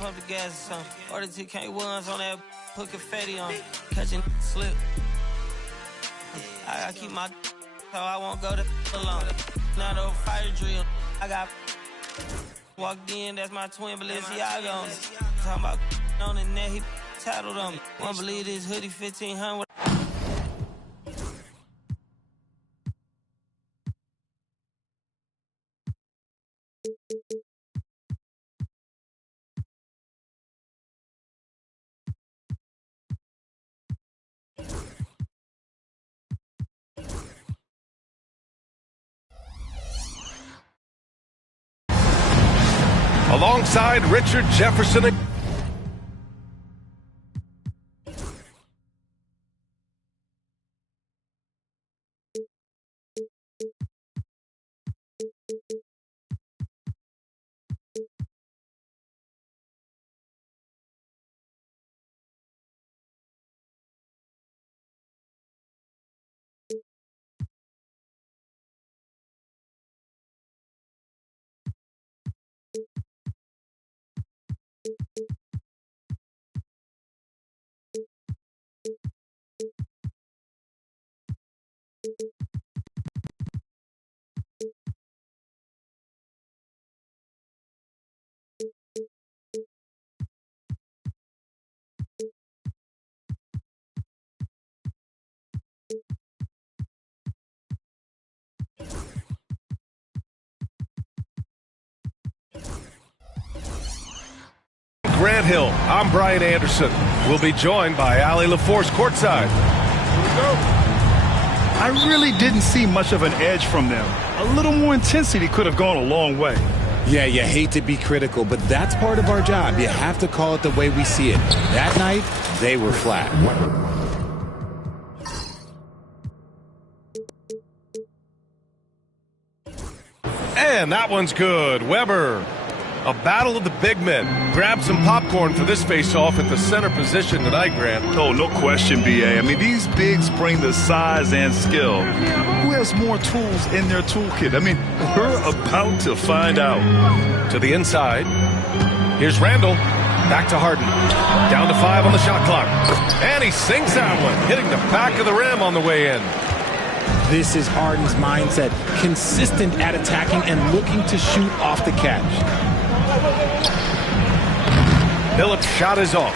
pump the gas or something. Order TK1s on that, put confetti on, catching slip. I keep my so I won't go to alone. Now the fire drill, I got walked in, that's my twin Balenciaga. Talking about on the net, he tattled on me. Won't believe this hoodie 1500. Alongside Richard Jefferson. Grant Hill, I'm Brian Anderson. We'll be joined by Ali LaForce courtside. Here we go. I really didn't see much of an edge from them. A little more intensity could have gone a long way. Yeah, you hate to be critical, but that's part of our job. You have to call it the way we see it. That night, they were flat. And that one's good. Weber. A battle of the big men. Grab some popcorn for this face-off at the center position tonight, Grant. Oh, no question, B.A. I mean, these bigs bring the size and skill. Who has more tools in their toolkit? I mean, we're about to find out. To the inside. Here's Randall. Back to Harden. Down to 5 on the shot clock. And he sinks that one, hitting the back of the rim on the way in. This is Harden's mindset. Consistent at attacking and looking to shoot off the catch. Phillips' shot is off.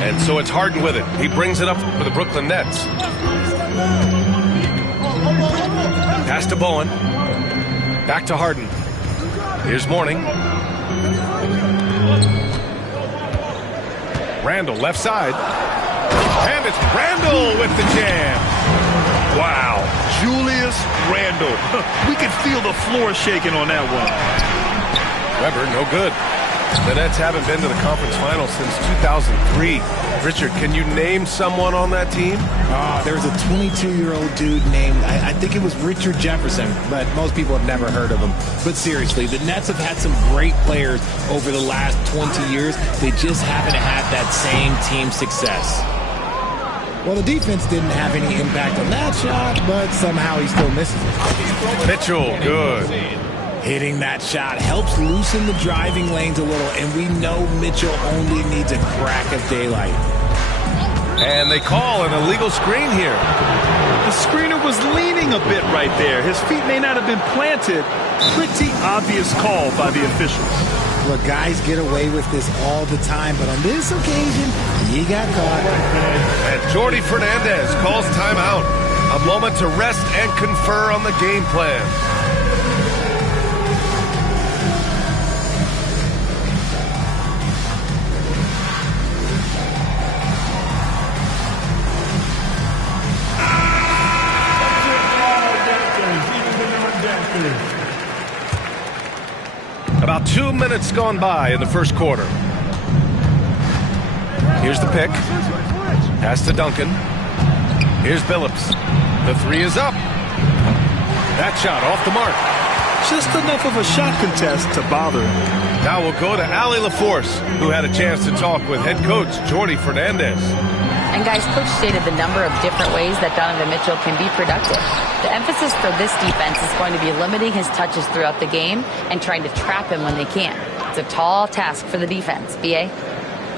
And so it's Harden with it. He brings it up for the Brooklyn Nets. Pass to Bowen. Back to Harden. Here's Mourning. Randall, left side. And it's Randall with the jam. Wow, Julius Randle. We could feel the floor shaking on that one. Weber, no good. The Nets haven't been to the conference finals since 2003. Richard, can you name someone on that team? There's a 22-year-old dude named, I think it was Richard Jefferson, but most people have never heard of him. But seriously, the Nets have had some great players over the last 20 years. They just haven't had that same team success. Well, the defense didn't have any impact on that shot, but somehow he still misses it. Mitchell, good. Hitting that shot helps loosen the driving lanes a little, and we know Mitchell only needs a crack of daylight. And they call an illegal screen here. The screener was leaning a bit right there. His feet may not have been planted. Pretty obvious call by the officials. Look, guys get away with this all the time, but on this occasion, he got caught. And Jordi Fernandez calls timeout. A moment to rest and confer on the game plan. About 2 minutes gone by in the first quarter. Here's the pick. Pass to Duncan. Here's Billups. The three is up. That shot off the mark. Just enough of a shot contest to bother him. Now we'll go to Ali LaForce, who had a chance to talk with head coach Jordi Fernandez. And guys, coach stated the number of different ways that Donovan Mitchell can be productive. The emphasis for this defense is going to be limiting his touches throughout the game and trying to trap him when they can. It's a tall task for the defense. B.A.?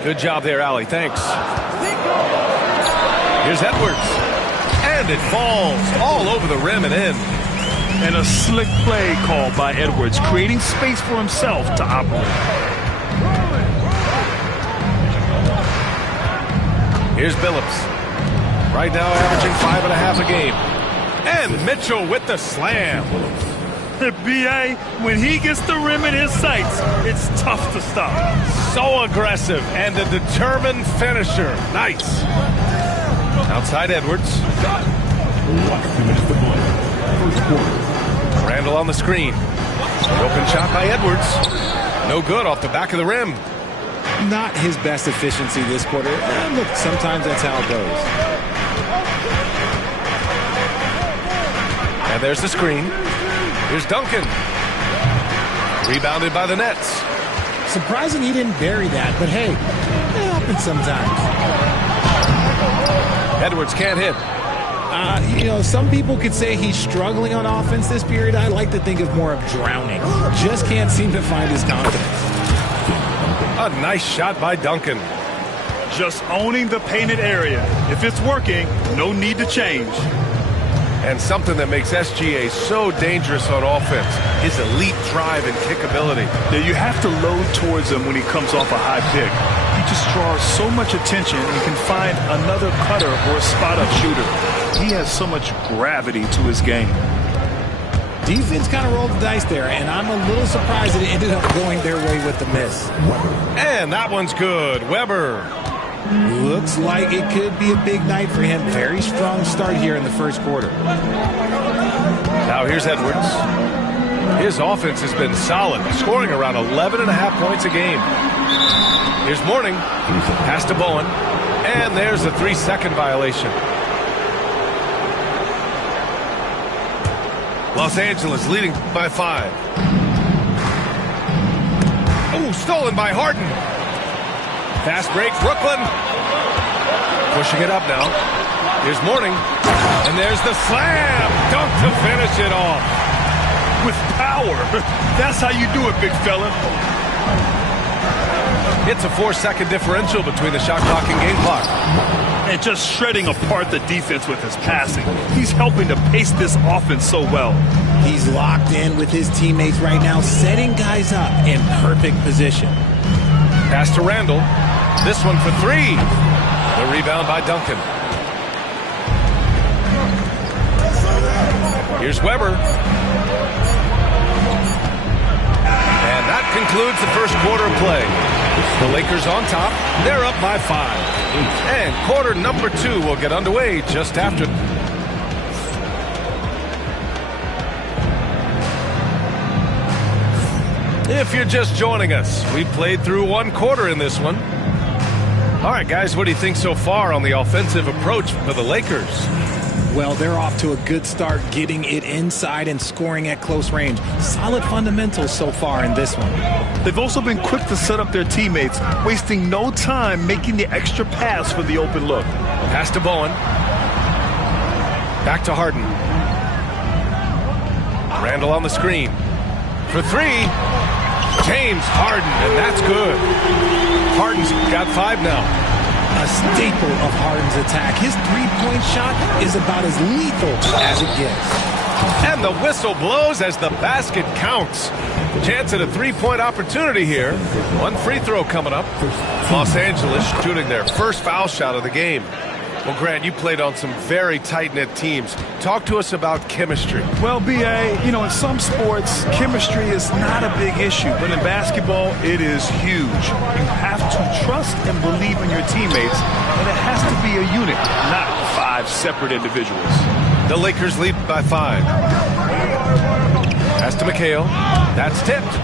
Good job there, Allie. Thanks. Here's Edwards. And it falls all over the rim and in. And a slick play called by Edwards, creating space for himself to operate. Here's Billups. Right now averaging 5.5 a game. And Mitchell with the slam. B.A., when he gets the rim in his sights, it's tough to stop. So aggressive and a determined finisher. Nice. Outside Edwards. Randall on the screen. Open shot by Edwards. No good off the back of the rim. Not his best efficiency this quarter. Look, sometimes that's how it goes. And there's the screen. Here's Duncan. Rebounded by the Nets. Surprising he didn't bury that, but hey, it happens sometimes. Edwards can't hit. Some people could say he's struggling on offense this period. I like to think of more of drowning. Just can't seem to find his confidence. A nice shot by Duncan. Just owning the painted area. If it's working, no need to change. And something that makes SGA so dangerous on offense, his elite drive and kick ability. Yeah, you have to load towards him when he comes off a high pick. He just draws so much attention and can find another cutter or a spot-up shooter. He has so much gravity to his game. Defense kind of rolled the dice there, and I'm a little surprised that it ended up going their way with the miss. And that one's good. Weber. Looks like it could be a big night for him. Very strong start here in the first quarter. Now here's Edwards. His offense has been solid, scoring around 11.5 points a game. Here's Mourning. Pass to Bowen. And there's a 3-second violation. Los Angeles leading by 5. Oh, stolen by Harden. Fast break, Brooklyn. Pushing it up now. Here's Mourning. And there's the slam. Dunk to finish it off. With power. That's how you do it, big fella. It's a 4-second differential between the shot clock and game clock. And just shredding apart the defense with his passing. He's helping to pace this offense so well. He's locked in with his teammates right now, setting guys up in perfect position. Pass to Randall. This one for 3. The rebound by Duncan. Here's Weber. And that concludes the first quarter of play. The Lakers on top. They're up by 5. And quarter number 2 will get underway just after. If you're just joining us, we played through 1 quarter in this one. All right, guys, what do you think so far on the offensive approach for the Lakers? Well, they're off to a good start, getting it inside and scoring at close range. Solid fundamentals so far in this one. They've also been quick to set up their teammates, wasting no time making the extra pass for the open look. Pass to Bowen. Back to Harden. Randall on the screen. For 3. James Harden, and that's good. Harden's got 5 now. A staple of Harden's attack. His three-point shot is about as lethal as it gets. And the whistle blows as the basket counts. Chance at a 3-point opportunity here. 1 free throw coming up. Los Angeles shooting their first foul shot of the game. Well, Grant, you played on some very tight-knit teams. Talk to us about chemistry. Well, B.A., in some sports, chemistry is not a big issue. But in basketball, it is huge. You have to trust and believe in your teammates. And it has to be a unit, not 5 separate individuals. The Lakers lead by 5. Pass to McHale. That's tipped.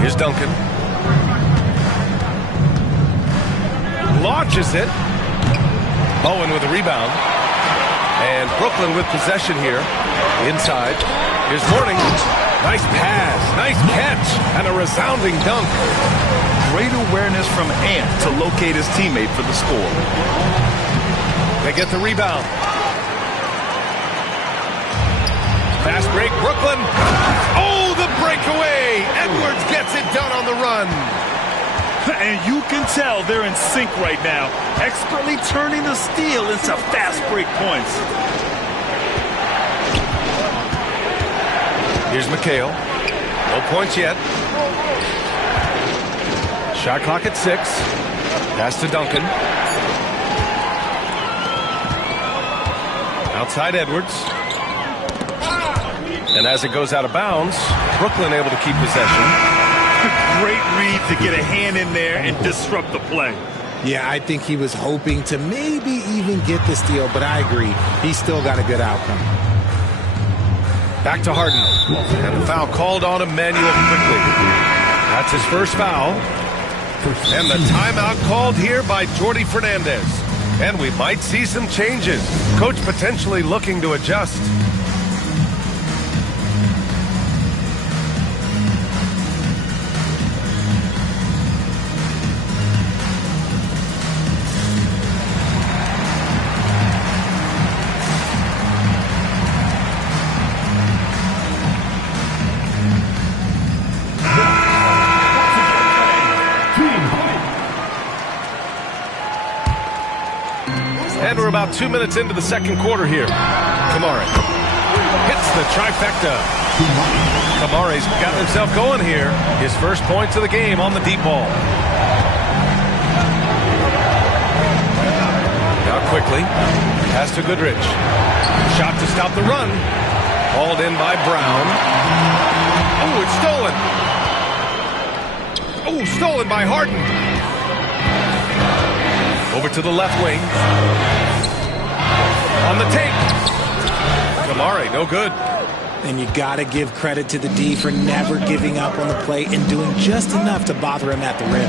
Here's Duncan. Launches it. Bowen with a rebound. And Brooklyn with possession here. Inside. Here's Mourning. Nice pass. Nice catch. And a resounding dunk. Great awareness from Ant to locate his teammate for the score. They get the rebound. Fast break, Brooklyn. Oh, the breakaway. Edwards gets it done on the run. and you can tell they're in sync right now, expertly turning the steal into fast break points. Here's McHale. No points yet. Shot clock at 6. Pass to Duncan. Outside Edwards. And as it goes out of bounds, Brooklyn able to keep possession. Great read to get a hand in there and disrupt the play. Yeah, I think he was hoping to maybe even get the steal, but I agree. He's still got a good outcome. Back to Harden. And the foul called on Emmanuel quickly. That's his first foul. And the timeout called here by Jordi Fernandez. And we might see some changes. Coach potentially looking to adjust. And we're about 2 minutes into the second quarter here. Kamari hits the trifecta. Kamari's got himself going here. His first points of the game on the deep ball. Now quickly, pass to Goodrich. Shot to stop the run. Hauled in by Brown. Oh, it's stolen. Oh, stolen by Harden. Over to the left wing. On the take. Kamari, no good. And you got to give credit to the D for never giving up on the play and doing just enough to bother him at the rim.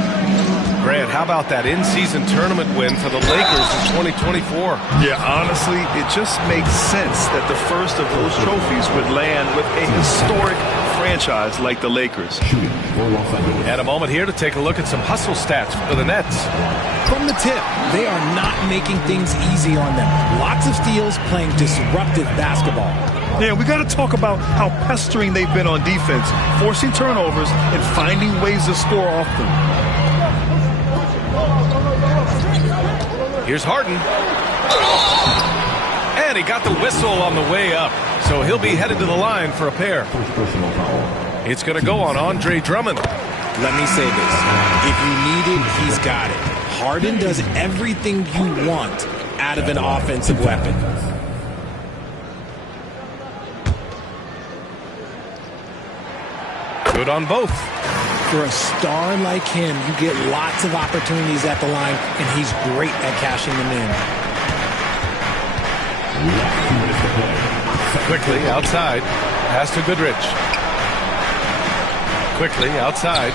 Grant, how about that in-season tournament win for the Lakers in 2024? Yeah, honestly, it just makes sense that the first of those trophies would land with a historic franchise like the Lakers. And a moment here to take a look at some hustle stats for the Nets. From the tip, they are not making things easy on them. Lots of steals, playing disruptive basketball. Yeah, we got to talk about how pestering they've been on defense, forcing turnovers and finding ways to score off them. Here's Harden. And he got the whistle on the way up. So he'll be headed to the line for a pair. It's going to go on Andre Drummond. Let me say this. If you need it, he's got it. Harden does everything you want out of an offensive weapon. Good on both. For a star like him, you get lots of opportunities at the line, and he's great at cashing them in. Quickly outside. Pass to Goodrich. Quickly outside.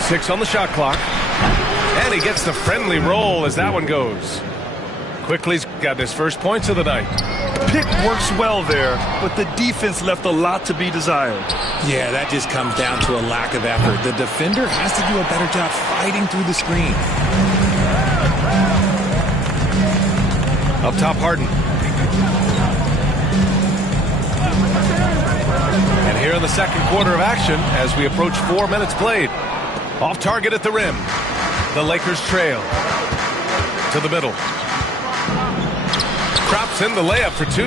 6 on the shot clock. And he gets the friendly roll as that one goes. Quickly's got his first points of the night. Pick works well there, but the defense left a lot to be desired. Yeah, that just comes down to a lack of effort. The defender has to do a better job fighting through the screen. Up top, Harden. And here in the second quarter of action as we approach 4 minutes played. Off target at the rim. The Lakers trail. To the middle. Drops in the layup for 2.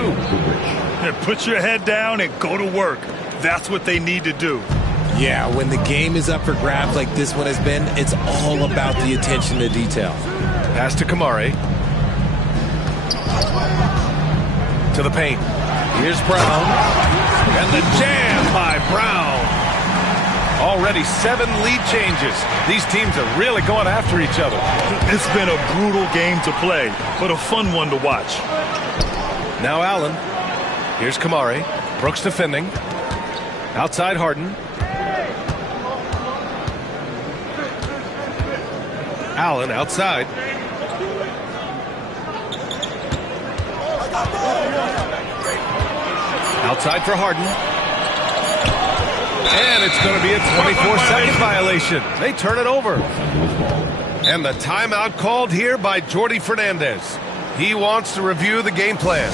And put your head down and go to work. That's what they need to do. Yeah, when the game is up for grabs like this one has been, it's all about the attention to detail. Pass to Kamari. To the paint. Here's Brown. And the jam by Brown. Already 7 lead changes. These teams are really going after each other. It's been a brutal game to play, but a fun one to watch. Now Allen. Here's Kamari. Brooks defending. Outside Harden. Allen outside. Outside for Harden. And it's going to be a 24-second violation. They turn it over. And the timeout called here by Jordi Fernandez. He wants to review the game plan.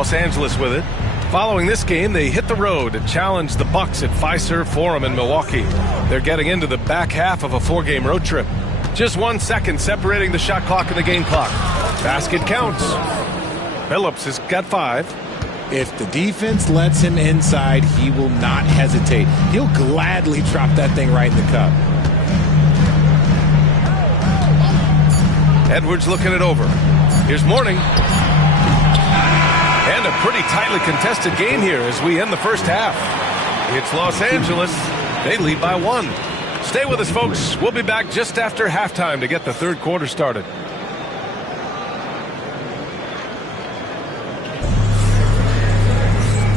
Los Angeles with it. Following this game, they hit the road to challenge the Bucks at Fiserv Forum in Milwaukee. They're getting into the back half of a 4-game road trip. Just 1 second separating the shot clock and the game clock. Basket counts. Phillips has got 5. If the defense lets him inside, he will not hesitate. He'll gladly drop that thing right in the cup. Edwards looking it over. Here's Mourning. And a pretty tightly contested game here as we end the first half. It's Los Angeles. They lead by 1. Stay with us, folks. We'll be back just after halftime to get the third quarter started.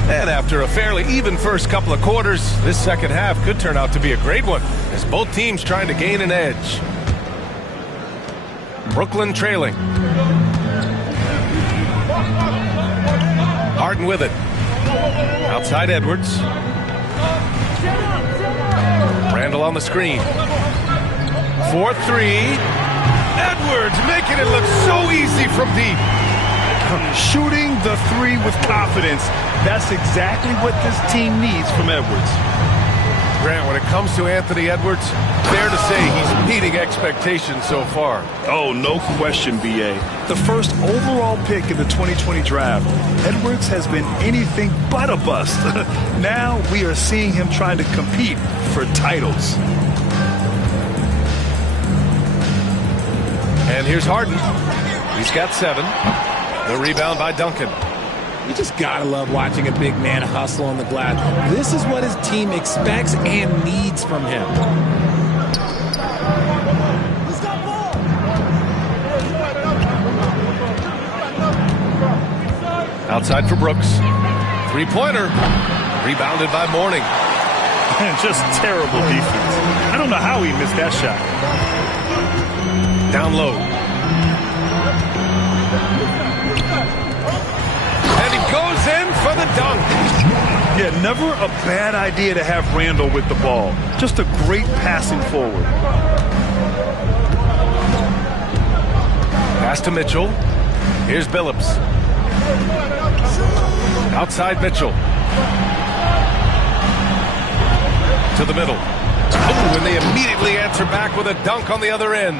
And after a fairly even first couple of quarters, this second half could turn out to be a great one as both teams trying to gain an edge. Brooklyn trailing. Harden with it. Outside Edwards. Randall on the screen. 4-3. Edwards making it look so easy from deep. Shooting the 3 with confidence. That's exactly what this team needs from Edwards. Grant, when it comes to Anthony Edwards, fair to say he's meeting expectations so far. Oh, no question, B.A. The first overall pick in the 2020 draft, Edwards has been anything but a bust. Now we are seeing him trying to compete for titles. And here's Harden. He's got 7. The rebound by Duncan. You just gotta love watching a big man hustle on the glass. This is what his team expects and needs from him. Outside for Brooks. 3-pointer. Rebounded by Mourning. Just terrible defense. I don't know how he missed that shot. Down low. And he goes in for the dunk. Yeah, never a bad idea to have Randall with the ball. Just a great passing forward. Pass to Mitchell. Here's Billups. Outside Mitchell. To the middle. Oh, and they immediately answer back with a dunk on the other end.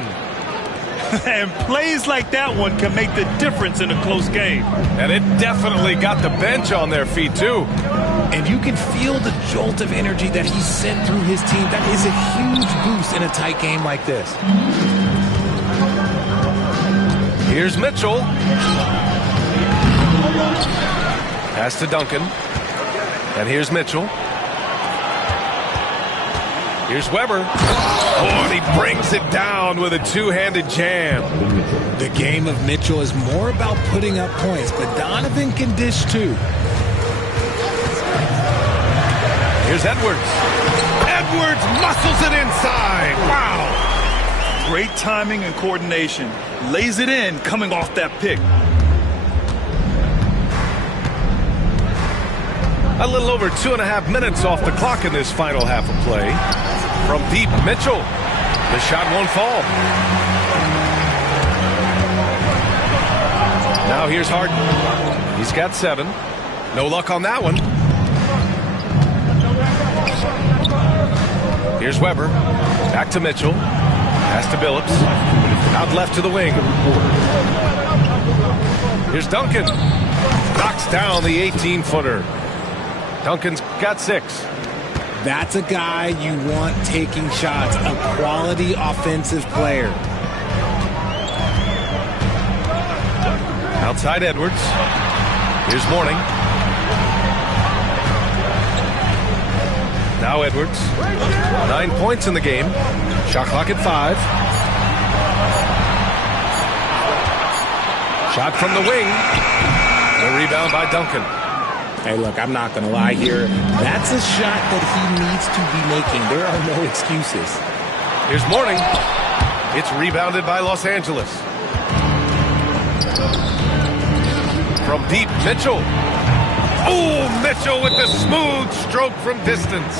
And plays like that one can make the difference in a close game. And it definitely got the bench on their feet, too. And you can feel the jolt of energy that he sent through his team. That is a huge boost in a tight game like this. Here's Mitchell. Pass to Duncan. And here's Mitchell. Here's Weber. Oh, and he brings it down with a two-handed jam. The game of Mitchell is more about putting up points, but Donovan can dish too. Here's Edwards. Edwards muscles it inside. Wow. Great timing and coordination. Lays it in coming off that pick. A little over 2.5 minutes off the clock in this final half of play. From deep, Mitchell. The shot won't fall. Now here's Harden. He's got 7. No luck on that one. Here's Weber. Back to Mitchell. Pass to Billups. Out left to the wing. Here's Duncan. Knocks down the 18-footer. Duncan's got 6. That's a guy you want taking shots, a quality offensive player. Outside Edwards. Here's Mourning. Now Edwards. 9 points in the game. Shot clock at 5. Shot from the wing. The rebound by Duncan. Hey, look, I'm not going to lie here. That's a shot that he needs to be making. There are no excuses. Here's Mourning. It's rebounded by Los Angeles. From deep, Mitchell. Oh, Mitchell with the smooth stroke from distance.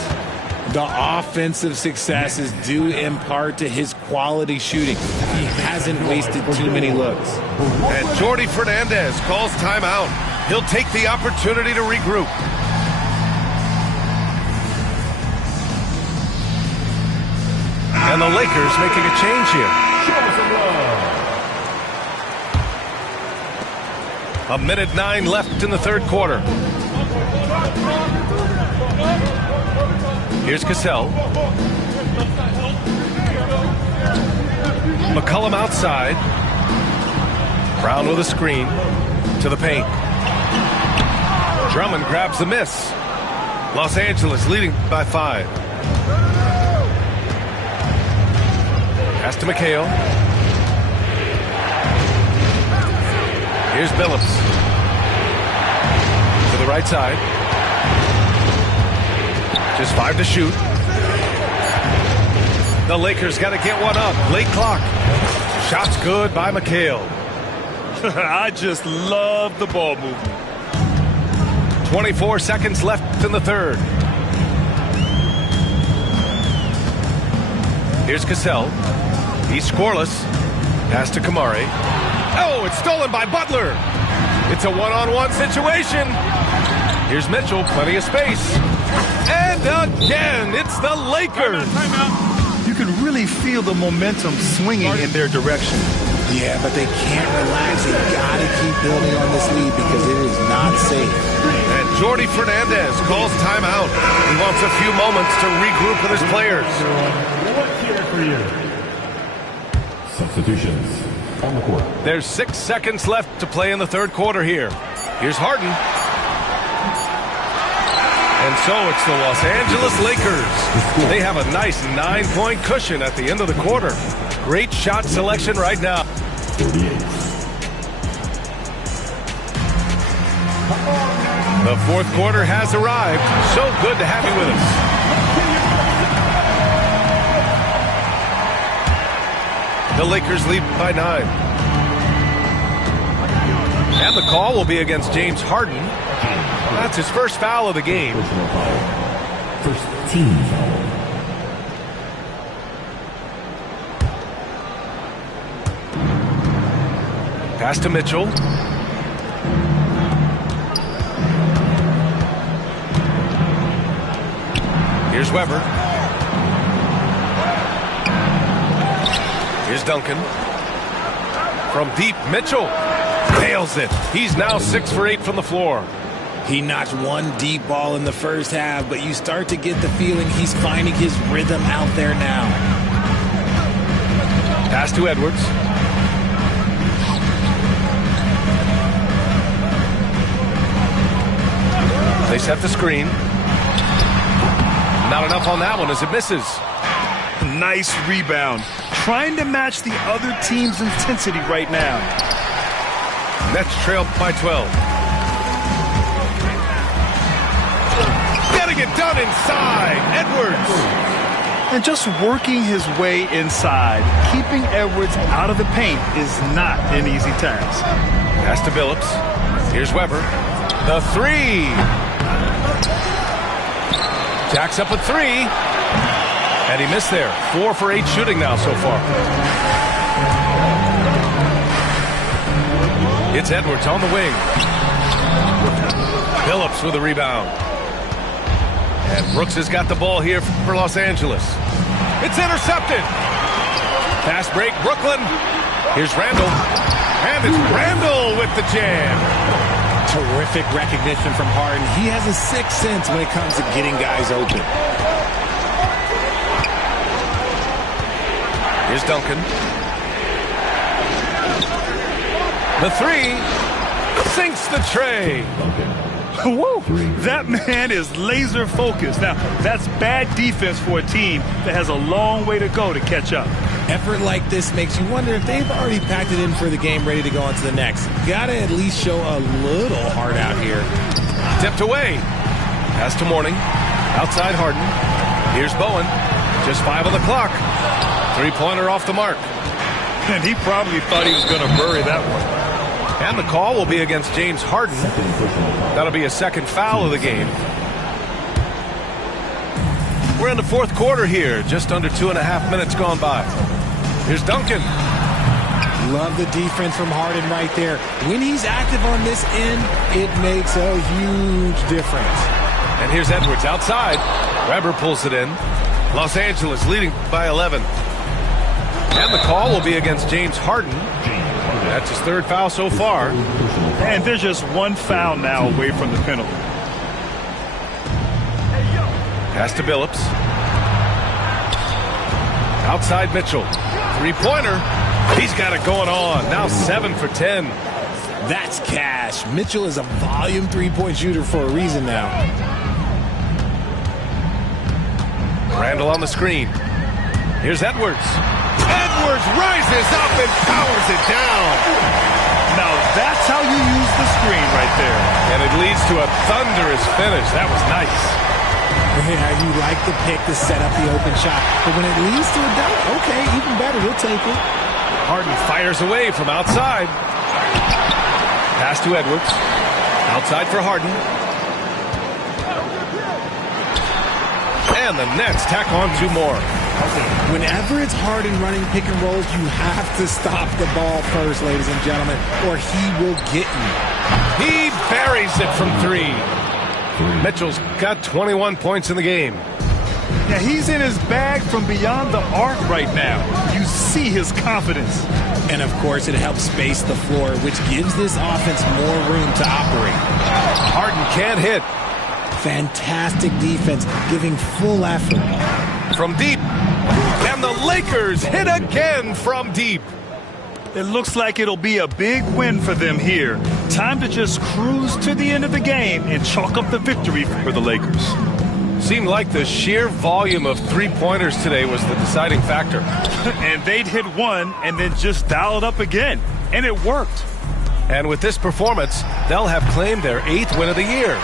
The offensive success is due in part to his quality shooting. He hasn't wasted too many looks. And Jordi Fernandez calls timeout. He'll take the opportunity to regroup. And the Lakers making a change here. A minute 9 left in the third quarter. Here's Cassell. McCollum outside. Brown with a screen to the paint. Drummond grabs the miss. Los Angeles leading by 5. Pass to McHale. Here's Billups. To the right side. Just 5 to shoot. The Lakers got to get one up. Late clock. Shots good by McHale. I just love the ball movement. 24 seconds left in the third. Here's Cassell. He's scoreless. Pass to Kamari. Oh, it's stolen by Butler. It's a one-on-one situation. Here's Mitchell, plenty of space. And again, it's the Lakers. You can really feel the momentum swinging in their direction. Yeah, but they can't relax. They got to keep building on this lead because it is not safe. And Jordi Fernandez calls timeout. He wants a few moments to regroup with his players. Substitutions on the court. There's 6 seconds left to play in the third quarter here. Here's Harden. And so it's the Los Angeles Lakers. They have a nice 9-point cushion at the end of the quarter. Great shot selection right now. 38. The fourth quarter has arrived. So good to have you with us. The Lakers lead by 9. And the call will be against James Harden. That's his first foul of the game. First team foul. Pass to Mitchell. Here's Weber. Here's Duncan. From deep, Mitchell nails it. He's now 6 for 8 from the floor. He notched one deep ball in the first half, but you start to get the feeling he's finding his rhythm out there now. Pass to Edwards. They set the screen. Not enough on that one as it misses. Nice rebound. Trying to match the other team's intensity right now. Nets trailed by 12. Getting it done inside. Edwards. And just working his way inside, keeping Edwards out of the paint is not an easy task. Pass to Billups. Here's Weber. The 3. Jacks up at 3. And he missed there. 4 for 8 shooting now so far. It's Edwards on the wing. Billups with a rebound. And Brooks has got the ball here for Los Angeles. It's intercepted. Fast break, Brooklyn. Here's Randall. And it's Randall with the jam. Terrific recognition from Harden. He has a sixth sense when it comes to getting guys open. Here's Duncan. The 3 sinks the tray. Whoa, that man is laser focused. Now, that's bad defense for a team that has a long way to go to catch up. Effort like this makes you wonder if they've already packed it in for the game, ready to go on to the next. Gotta at least show a little heart out here. Tipped away. Pass to Mourning. Outside Harden. Here's Bowen. Just 5 on the clock. 3-pointer off the mark. And he probably thought he was going to bury that one. And the call will be against James Harden. That'll be a second foul of the game. We're in the fourth quarter here. Just under 2.5 minutes gone by. Here's Duncan. Love the defense from Harden right there. When he's active on this end, it makes a huge difference. And here's Edwards outside. Weber pulls it in. Los Angeles leading by 11. And the call will be against James Harden. That's his third foul so far. And there's just one foul now away from the penalty. Pass to Billups. Outside Mitchell. Three-pointer. He's got it going on. Now 7 for 10. That's cash. Mitchell is a volume three-point shooter for a reason now. Randall on the screen. Here's Edwards. Edwards rises up and powers it down. Now that's how you use the screen right there. And it leads to a thunderous finish. That was nice. Yeah, you like the pick to set up the open shot. But when it leads to a dunk, okay, even better, we'll take it. Harden fires away from outside. Pass to Edwards. Outside for Harden. And the Nets tack on 2 more. Whenever it's Harden running pick and rolls, you have to stop the ball first, ladies and gentlemen, or he will get you. He buries it from 3. Mitchell's got 21 points in the game. Yeah, he's in his bag from beyond the arc right now. You see his confidence. And, of course, it helps space the floor, which gives this offense more room to operate. Harden can't hit. Fantastic defense, giving full effort. From deep. And the Lakers hit again from deep. It looks like it'll be a big win for them here. Time to just cruise to the end of the game and chalk up the victory for the Lakers. Seemed like the sheer volume of three-pointers today was the deciding factor. And they'd hit one and then just dial it up again. And it worked. And with this performance, they'll have claimed their 8th win of the year.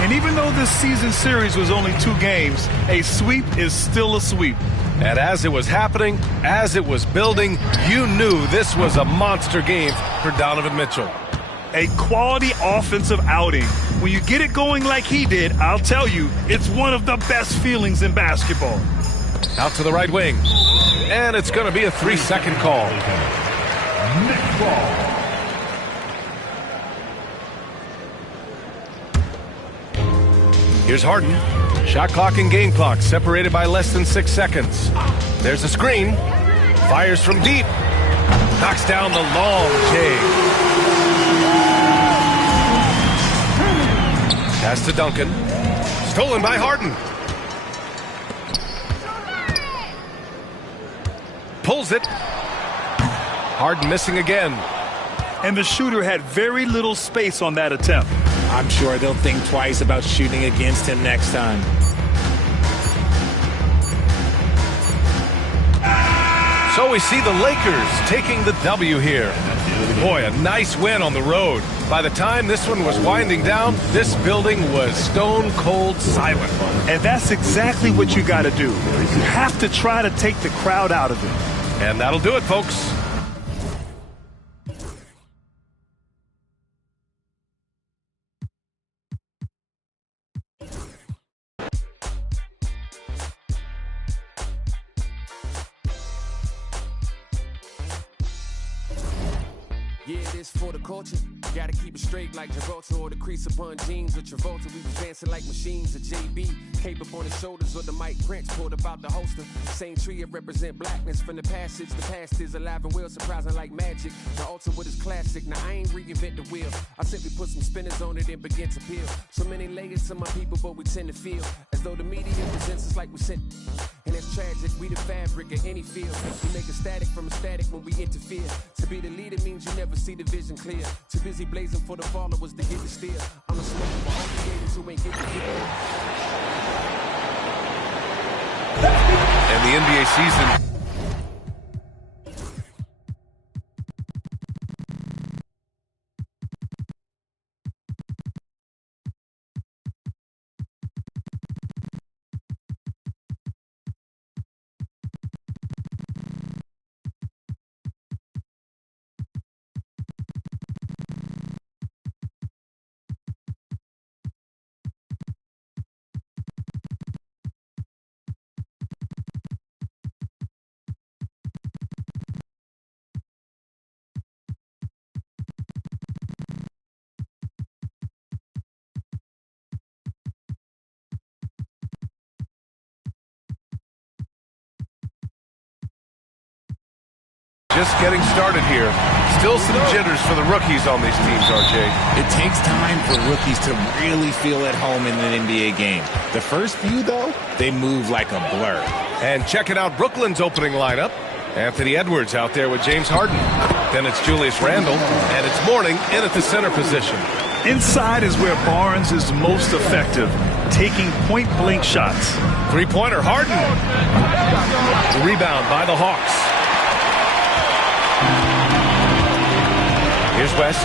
And even though this season series was only 2 games, a sweep is still a sweep. And as it was happening, as it was building, you knew this was a monster game for Donovan Mitchell. A quality offensive outing. When you get it going like he did, I'll tell you, it's one of the best feelings in basketball. Out to the right wing. And it's going to be a 3-second call. Next ball. Here's Harden. Shot clock and game clock separated by less than 6 seconds. There's a screen. Fires from deep. Knocks down the long J. Pass to Duncan. Stolen by Harden. Pulls it. Harden missing again. And the shooter had very little space on that attempt. I'm sure they'll think twice about shooting against him next time. So we see the Lakers taking the W here. Boy, a nice win on the road. By the time this one was winding down, this building was stone cold silent. And that's exactly what you got to do. You have to try to take the crowd out of it. And that'll do it, folks. Yeah, it is for the culture. Gotta keep it straight like Gibraltar or the crease upon jeans with Travolta. We was dancing like machines at JB. Cape up on his shoulders or the Mike Prince pulled up out the holster. Same tree, it represent blackness from the passage. The past is alive and well, surprising like magic. The ultimate is classic. Now I ain't reinvent the wheel. I simply put some spinners on it and begin to peel. So many layers to my people, but we tend to feel as though the media presents us like we sent. And it's tragic, we the fabric of any field. We make a static from a static when we interfere. To be the leader means you never see the vision clear. Too busy blazing for the followers to get the steer. I'm a smoker for all the haters who ain't get the hit. And the NBA season just getting started here. Still some jitters for the rookies on these teams, RJ. It takes time for rookies to really feel at home in an NBA game. The first few, though, they move like a blur. And checking out Brooklyn's opening lineup. Anthony Edwards out there with James Harden. Then it's Julius Randle, and it's Mourning in at the center position. Inside is where Barnes is most effective, taking point-blank shots. Three-pointer, Harden. The rebound by the Hawks. Here's West.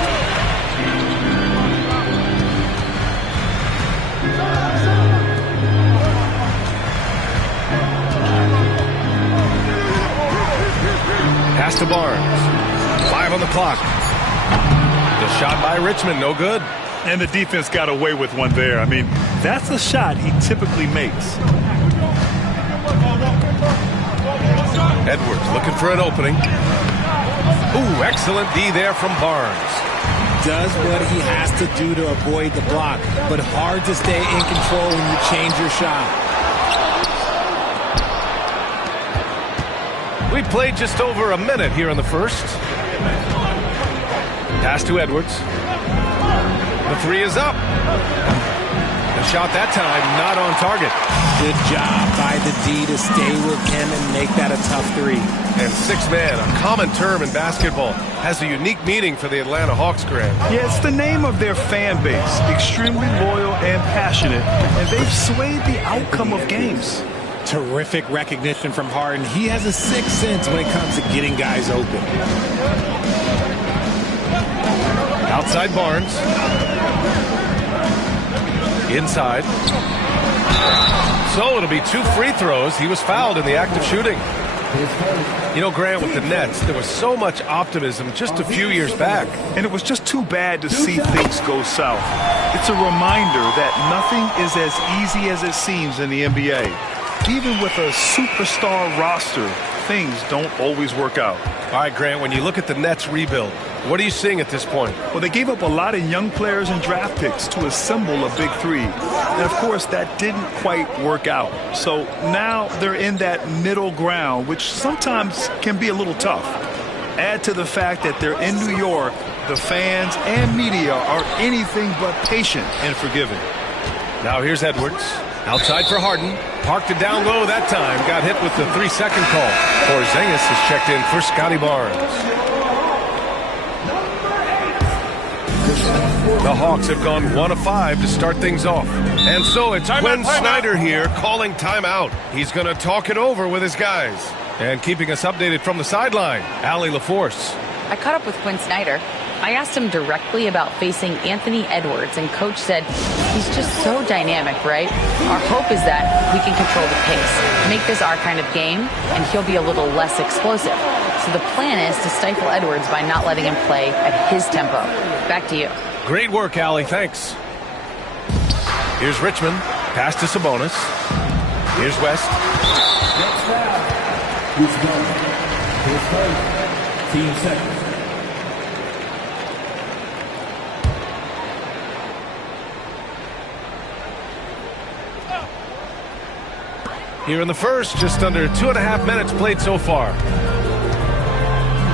Pass to Barnes. 5 on the clock. The shot by Richmond, no good. And the defense got away with one there. I mean, that's a shot he typically makes. Edwards looking for an opening. Ooh, excellent D there from Barnes. Does what he has to do to avoid the block, but hard to stay in control when you change your shot. We played just over a minute here in the first. Pass to Edwards. The three is up. The shot that time not on target. Good job by the D to stay with him and make that a tough three. And six-man, a common term in basketball, has a unique meaning for the Atlanta Hawks, Grant. Yeah, it's the name of their fan base. Extremely loyal and passionate, and they've swayed the outcome of games. Terrific recognition from Harden. He has a sixth sense when it comes to getting guys open. Outside Barnes. Inside. So it'll be 2 free throws. He was fouled in the act of shooting. You know, Grant, with the Nets, there was so much optimism just a few years back. And it was just too bad to see things go south. It's a reminder that nothing is as easy as it seems in the NBA. Even with a superstar roster, things don't always work out. All right, Grant, when you look at the Nets rebuild, what are you seeing at this point? Well, they gave up a lot of young players and draft picks to assemble a big three. And, of course, that didn't quite work out. So now they're in that middle ground, which sometimes can be a little tough. Add to the fact that they're in New York, the fans and media are anything but patient and forgiving. Now here's Edwards. Outside for Harden. Parked it down low that time. Got hit with the 3-second call. Porzingis has checked in for Scotty Barnes. The Hawks have gone 1 of 5 to start things off. And so it's Quinn Snyder here calling timeout. He's going to talk it over with his guys. And keeping us updated from the sideline, Allie LaForce. I caught up with Quinn Snyder. I asked him directly about facing Anthony Edwards, and Coach said he's just so dynamic, right? Our hope is that we can control the pace, make this our kind of game, and he'll be a little less explosive. So the plan is to stifle Edwards by not letting him play at his tempo. Back to you. Great work, Allie. Thanks. Here's Richmond. Pass to Sabonis. Here's West. Team second. Here in the first, just under 2.5 minutes played so far.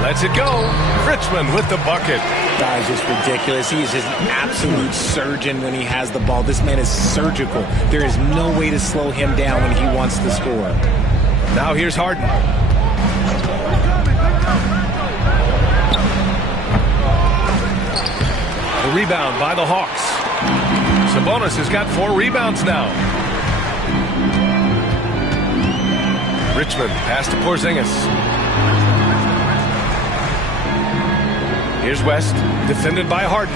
Lets it go. Richmond with the bucket. Guy's just ridiculous. He is just an absolute surgeon when he has the ball. This man is surgical. There is no way to slow him down when he wants to score. Now here's Harden. The rebound by the Hawks. Sabonis has got 4 rebounds now. Richmond pass to Porzingis. Here's West, defended by Harden.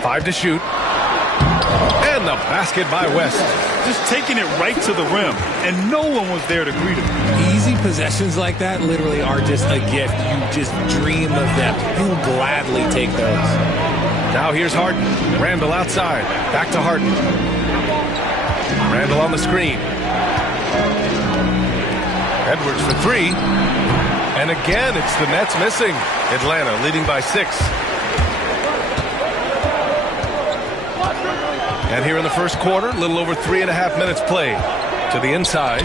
5 to shoot. And the basket by West. Just taking it right to the rim, and no one was there to greet him. Easy possessions like that literally are just a gift. You just dream of them. He'll gladly take those. Now here's Harden. Randle outside. Back to Harden. Randle on the screen. Edwards for 3. And again, it's the Nets missing. Atlanta leading by 6. And here in the first quarter, a little over 3.5 minutes played. To the inside.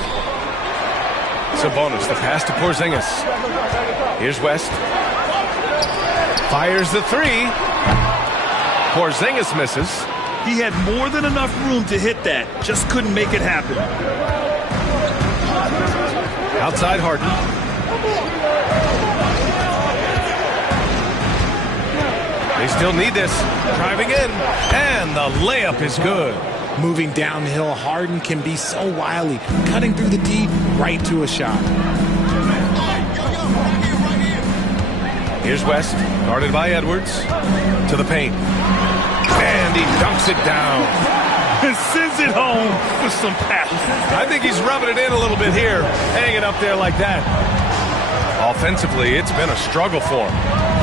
Sabonis, the pass to Porzingis. Here's West. Fires the three. Porzingis misses. He had more than enough room to hit that. Just couldn't make it happen. Outside Harden. They still need this. Driving in. And the layup is good. Moving downhill, Harden can be so wily. Cutting through the D, right to a shot. Here's West, guarded by Edwards. To the paint. And he dunks it down. And sends it home with some passion. I think he's rubbing it in a little bit here. Hanging up there like that. Offensively, it's been a struggle for him.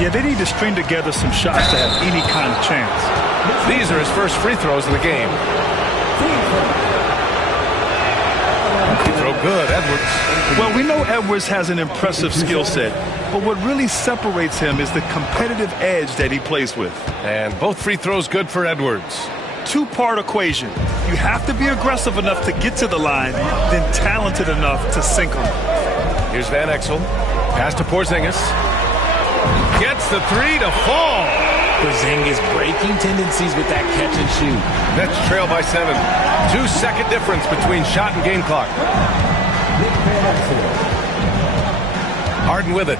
Yeah, they need to string together some shots to have any kind of chance. These are his first free throws in the game. Free throw good, Edwards. Well, we know Edwards has an impressive skill set, but what really separates him is the competitive edge that he plays with. And both free throws good for Edwards. Two-part equation. You have to be aggressive enough to get to the line, then talented enough to sink them. Here's Van Exel. Pass to Porzingis. Gets the three to fall. Porzingis breaking tendencies with that catch and shoot. Nets trail by 7. 2-second difference between shot and game clock. Harden with it.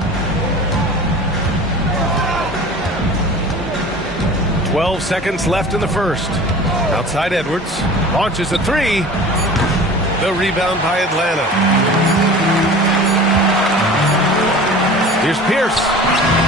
12 seconds left in the first. Outside Edwards. Launches a three. The rebound by Atlanta. Here's Pierce.